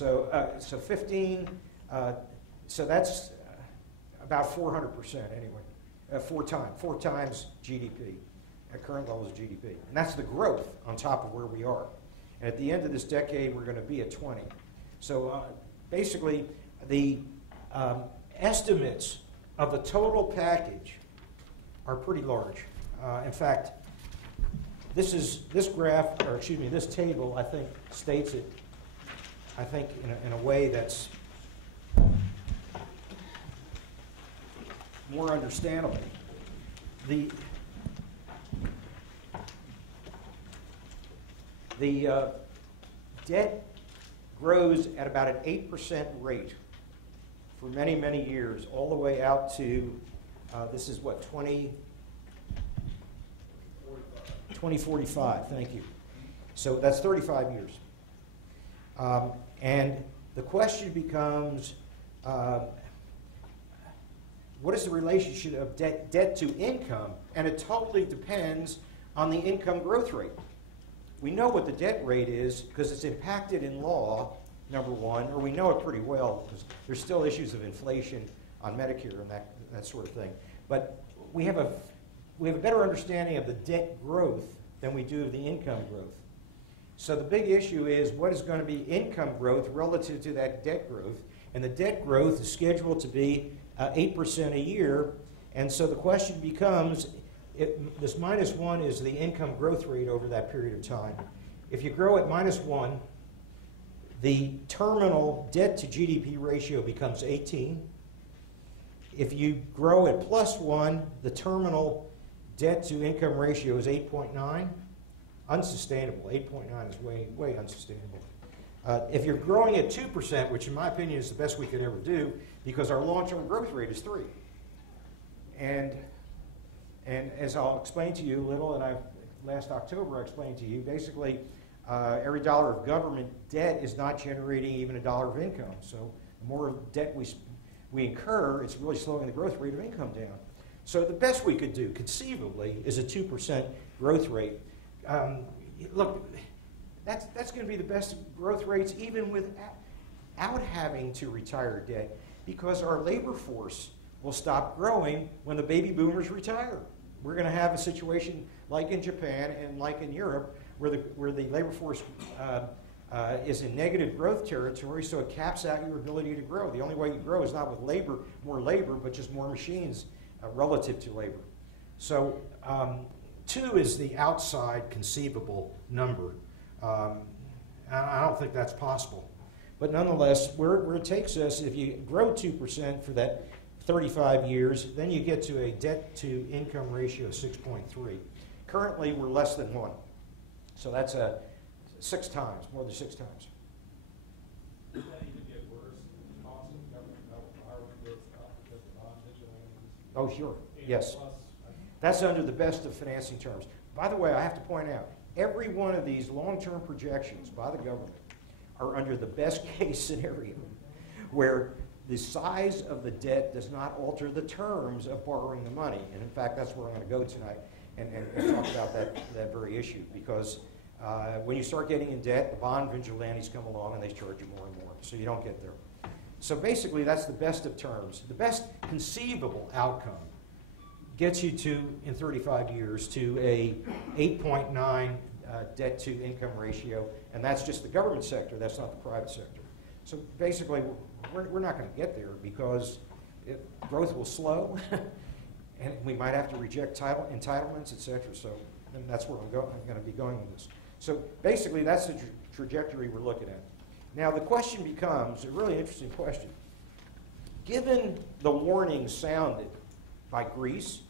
So 15, so that's about 400% anyway, four times GDP, at current levels of GDP. And that's the growth on top of where we are. And at the end of this decade, we're going to be at 20. So basically, the estimates of the total package are pretty large. In fact, this graph, or excuse me, this table, I think, states it, I think, in a way that's more understandable. The debt grows at about an 8% rate for many, many years, all the way out to, this is what, 2045, thank you. So that's 35 years. And the question becomes, what is the relationship of debt to income? And it totally depends on the income growth rate. We know what the debt rate is because it's impacted in law, number one, or we know it pretty well because there's still issues of inflation on Medicare and that sort of thing. But we have a better understanding of the debt growth than we do of the income growth. So the big issue is what is going to be income growth relative to that debt growth. And the debt growth is scheduled to be 8% a year. And so the question becomes, this -1 is the income growth rate over that period of time. If you grow at -1, the terminal debt to GDP ratio becomes 18. If you grow at +1, the terminal debt to income ratio is 8.9. Unsustainable. 8.9 is way, way unsustainable. If you're growing at 2%, which in my opinion is the best we could ever do, because our long-term growth rate is 3. And as I'll explain to you a little, and last October I explained to you, basically every dollar of government debt is not generating even a dollar of income. So the more debt we incur, it's really slowing the growth rate of income down. So the best we could do, conceivably, is a 2% growth rate. Look, that's going to be the best growth rates even without having to retire debt, because our labor force will stop growing when the baby boomers retire. We're going to have a situation like in Japan and like in Europe where the labor force is in negative growth territory, so it caps out your ability to grow. The only way you grow is not with more labor, but just more machines relative to labor. So 2 is the outside conceivable number. I don't think that's possible. But nonetheless, where it takes us, if you grow 2% for that 35 years, then you get to a debt-to-income ratio of 6.3. Currently, we're less than 1. So that's 6 times, more than 6 times. Does that even get worse? The cost of government borrowing goes up because the bond vigilantes? Oh, sure. Yes. That's under the best of financing terms. By the way, I have to point out, every one of these long-term projections by the government are under the best case scenario, where the size of the debt does not alter the terms of borrowing the money. And in fact, that's where I'm going to go tonight and talk about that very issue. Because when you start getting in debt, the bond vigilantes come along and they charge you more and more. So you don't get there. So basically, that's the best of terms. The best conceivable outcome gets you to, in 35 years, to a 8.9 debt-to-income ratio, and that's just the government sector, that's not the private sector. So basically, we're not going to get there because growth will slow, and we might have to reject entitlements, et cetera. So that's where I'm going to be going with this. So basically, that's the trajectory we're looking at. Now, the question becomes, a really interesting question. Given the warning sounded by Greece,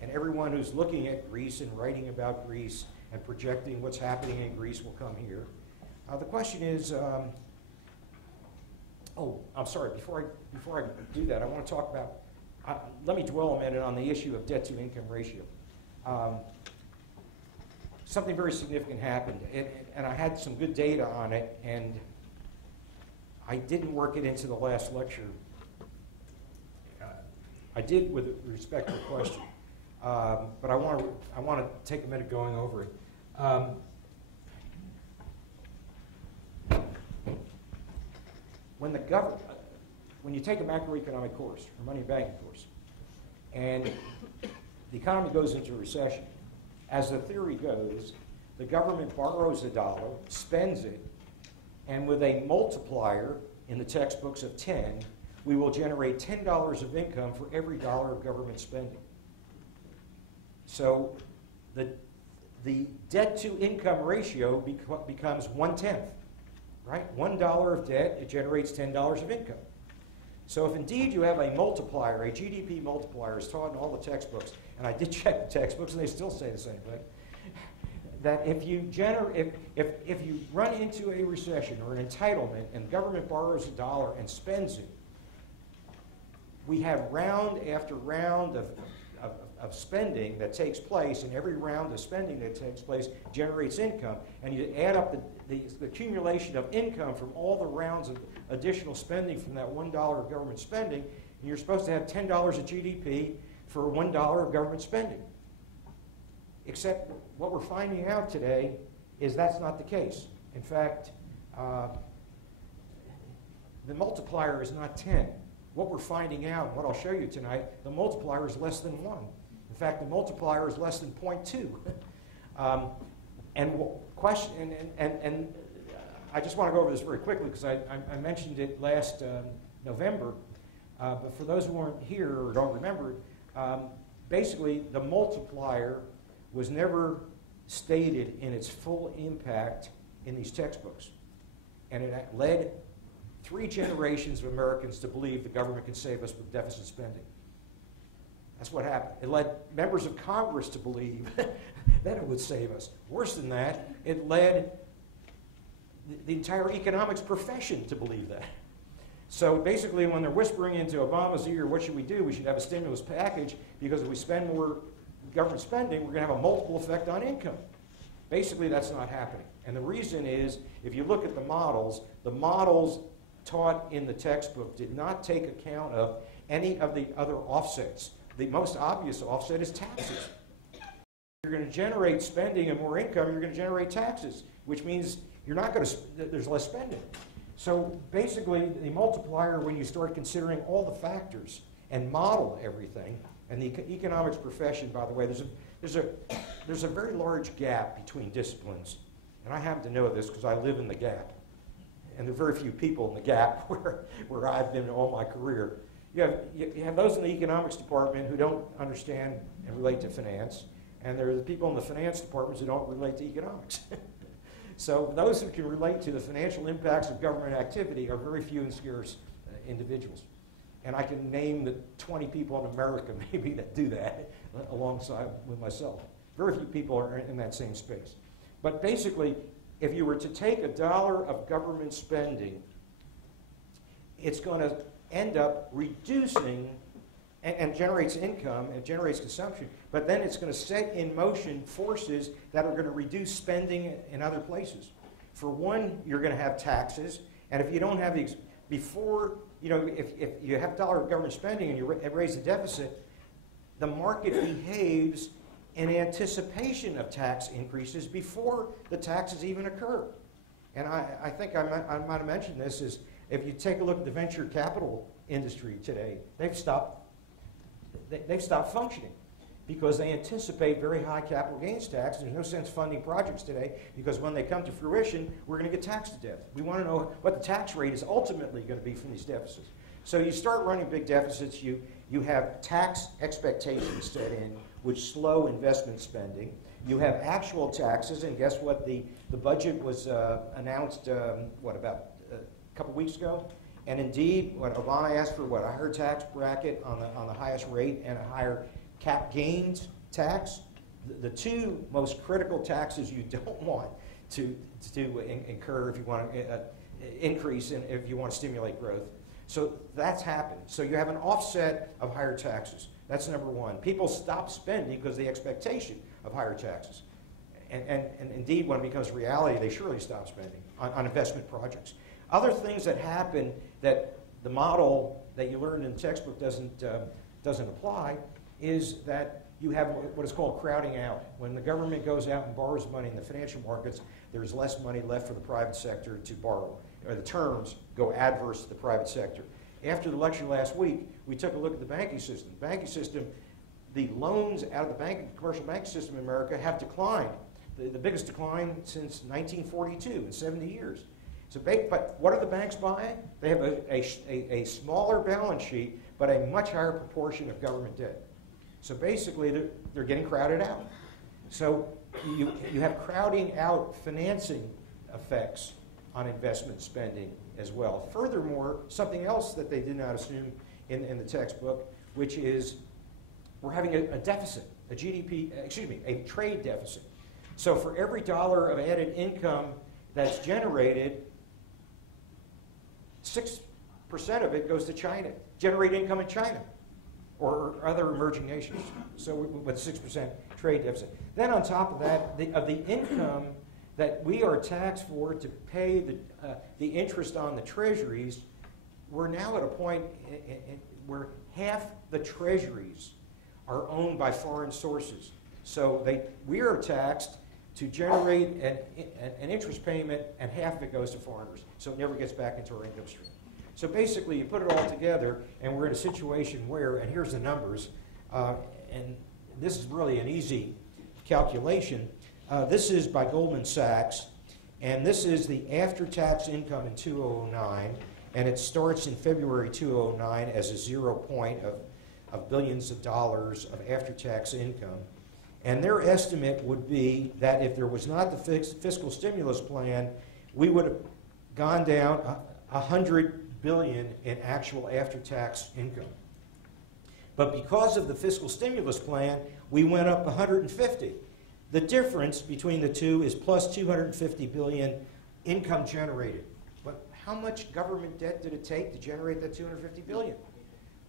and everyone who's looking at Greece and writing about Greece and projecting what's happening in Greece will come here. The question is, oh, I'm sorry, before I do that, I want to talk about, let me dwell a minute on the issue of debt-to-income ratio. Something very significant happened, and I had some good data on it, and I didn't work it into the last lecture. I did with respect to the question. But I want to take a minute going over it. when you take a macroeconomic course or money and banking course, and the economy goes into a recession, as the theory goes, the government borrows $1, spends it, and with a multiplier in the textbooks of 10, we will generate $10 of income for every dollar of government spending. So the debt-to-income ratio becomes 1/10, right? $1 of debt, it generates $10 of income. So if indeed you have a multiplier, a GDP multiplier, is taught in all the textbooks, and I did check the textbooks, and they still say the same thing, that if you run into a recession or an entitlement and the government borrows $1 and spends it, we have round after round of spending that takes place, and every round of spending that takes place generates income, and you add up the accumulation of income from all the rounds of additional spending from that $1 of government spending, and you're supposed to have $10 of GDP for $1 of government spending. Except what we're finding out today is that's not the case. In fact, the multiplier is not 10. What we're finding out, what I'll show you tonight, the multiplier is less than 1. In fact, the multiplier is less than 0.2. And I just want to go over this very quickly because I mentioned it last November, but for those who weren't here or don't remember it, basically the multiplier was never stated in its full impact in these textbooks. And it led 3 generations of Americans to believe the government can save us with deficit spending. That's what happened. It led members of Congress to believe that it would save us. Worse than that, it led the entire economics profession to believe that. So basically, when they're whispering into Obama's ear, what should we do? We should have a stimulus package because if we spend more government spending, we're going to have a multiple effect on income. Basically, that's not happening. And the reason is, if you look at the models taught in the textbook did not take account of any of the other offsets. The most obvious offset is taxes. You're going to generate spending and more income, you're going to generate taxes, which means you're not going to, there's less spending. So basically, the multiplier, when you start considering all the factors and model everything, and the economics profession, by the way, there's a very large gap between disciplines, and I happen to know this because I live in the gap, and there are very few people in the gap where I've been all my career. You have those in the economics department who don't understand and relate to finance, and there are the people in the finance departments who don't relate to economics. So those who can relate to the financial impacts of government activity are very few and scarce individuals. And I can name the 20 people in America maybe that do that alongside with myself. Very few people are in that same space. But basically, if you were to take $1 of government spending, it's going to end up reducing and generates income and generates consumption, but then it's going to set in motion forces that are going to reduce spending in other places. For one, you're going to have taxes, and if you don't have these, before, if you have $1 of government spending and you raise the deficit, the market behaves in anticipation of tax increases before the taxes even occur. And I think I might have mentioned this, is if you take a look at the venture capital industry today, they've stopped functioning because they anticipate very high capital gains tax. There's no sense funding projects today because when they come to fruition, we're going to get taxed to death. We want to know what the tax rate is ultimately going to be from these deficits. So you start running big deficits, you have tax expectations set in, which slow investment spending. You have actual taxes, and guess what? The budget was announced, about a couple weeks ago? And indeed, what Obama asked for, a higher tax bracket on the highest rate and a higher cap gains tax. The two most critical taxes you don't want to incur if you want to increase and if you want to stimulate growth. So that's happened. So you have an offset of higher taxes. That's number one. People stop spending because of the expectation of higher taxes. And indeed, when it becomes reality, they surely stop spending on investment projects. Other things that happen that the model that you learned in the textbook doesn't apply is that you have what is called crowding out. When the government goes out and borrows money in the financial markets, there's less money left for the private sector to borrow. or the terms go adverse to the private sector. After the election last week, we took a look at the banking system. The banking system, the loans out of the commercial banking system in America have declined. The biggest decline since 1942 in 70 years. So, but what are the banks buying? They have a smaller balance sheet, but a much higher proportion of government debt. So basically, they're getting crowded out. So you have crowding out financing effects on investment spending as well. Furthermore, something else that they did not assume in the textbook, which is we're having a deficit, a trade deficit. So for every dollar of added income that's generated, 6% of it goes to China, generate income in China or other emerging nations. So with 6% trade deficit. Then on top of that, of the income that we are taxed for to pay the interest on the treasuries, we're now at a point where half the treasuries are owned by foreign sources. So we are taxed to generate an interest payment, and half of it goes to foreigners. So it never gets back into our income stream. So basically, you put it all together, and we're in a situation where, and here's the numbers, and this is really an easy calculation. This is by Goldman Sachs, and this is the after-tax income in 2009, and it starts in February 2009 as a 0 point of billions of dollars of after-tax income. And their estimate would be that if there was not the fiscal stimulus plan, we would have gone down $100 billion in actual after-tax income. But because of the fiscal stimulus plan, we went up 150. The difference between the two is plus 250 billion income generated. But how much government debt did it take to generate that 250 billion?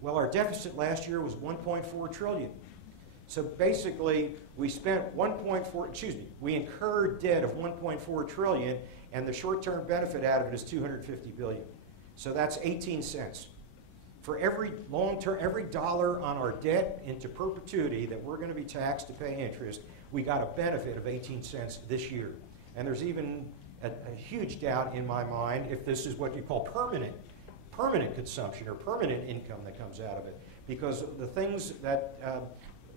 Well, our deficit last year was 1.4 trillion. So basically, we we incurred debt of 1.4 trillion, and the short-term benefit out of it is 250 billion. So that's 18 cents. For every dollar on our debt into perpetuity that we're going to be taxed to pay interest, we got a benefit of 18 cents this year. And there's even a huge doubt in my mind if this is what you call permanent consumption or permanent income that comes out of it, because the things that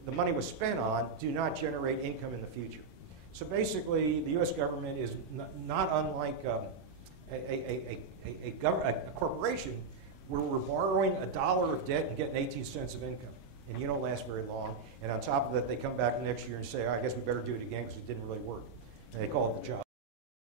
the money was spent on do not generate income in the future. So basically, the U.S. government is not unlike a corporation where we're borrowing $1 of debt and getting 18 cents of income. And you don't last very long. And on top of that, they come back next year and say, I guess we better do it again because it didn't really work. And they call it the job